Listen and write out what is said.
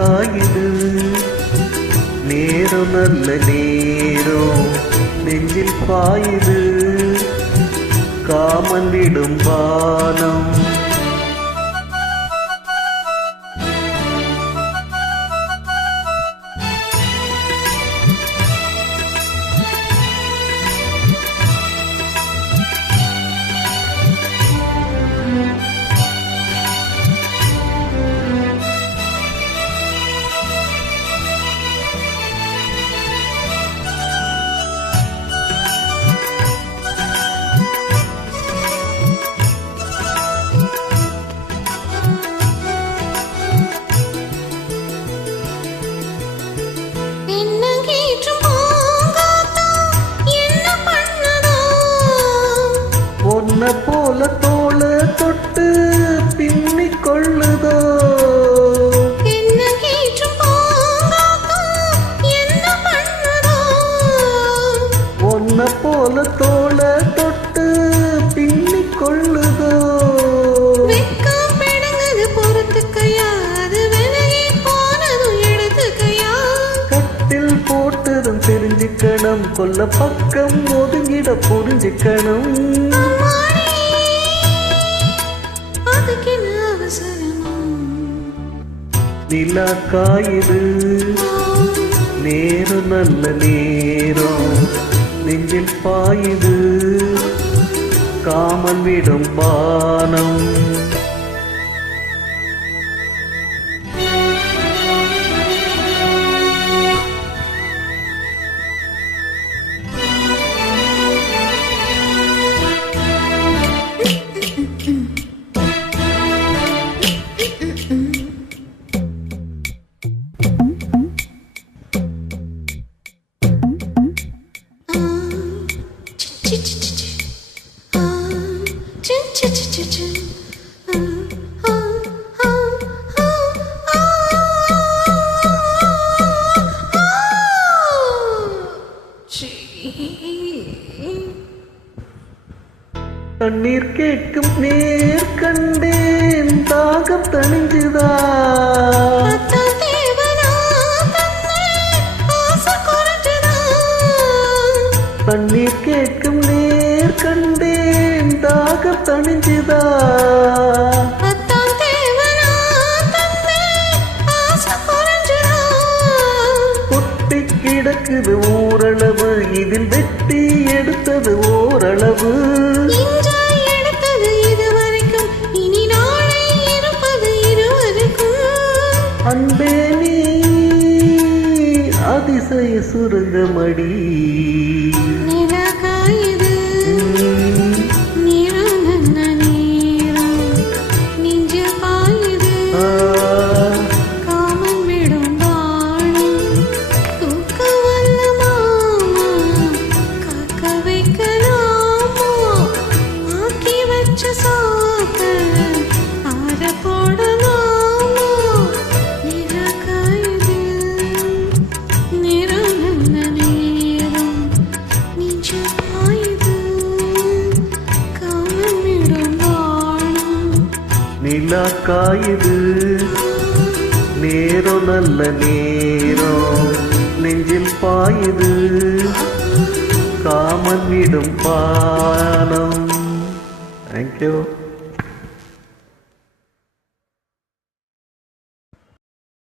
காயுது நேரம் நல்ல நேரம் நெஞ்சில் பாயுது காமன் விடும் பானம் உன்னை போல தோள தொட்டு பின்னிக் கொள்ளுதோ உன்னை போல தோள தொட்டு பின்னிக் கொள்ளுதோ கட்டில் போட்டதும் தெரிஞ்சுக்கணும் கொல்ல பக்கம் ஒதுங்கிட புரிஞ்சுக்கணும் நிலா காயுது நேரம் நல்ல நேரம் நெஞ்சில் பாயுது காமன் விடும் பானம் கண்ணீர் கேட்கும் நேர் கண்டேன் தாகம் தணிஞ்சுதா கண்ணீர் கேட்கும் நேர் கண்டேன் தாகம் தணிஞ்சுதா கொட்டி கிடக்குது ஓரளவு இதில் வெட்டி எடுத்தது ஓரளவு அன்பே நீ அதிசய சுரங்கமடி நிலா காயுது நேரம் நல்ல நேரம் நெஞ்சில் பாயுது காமன் விடும் பானம். Thank you.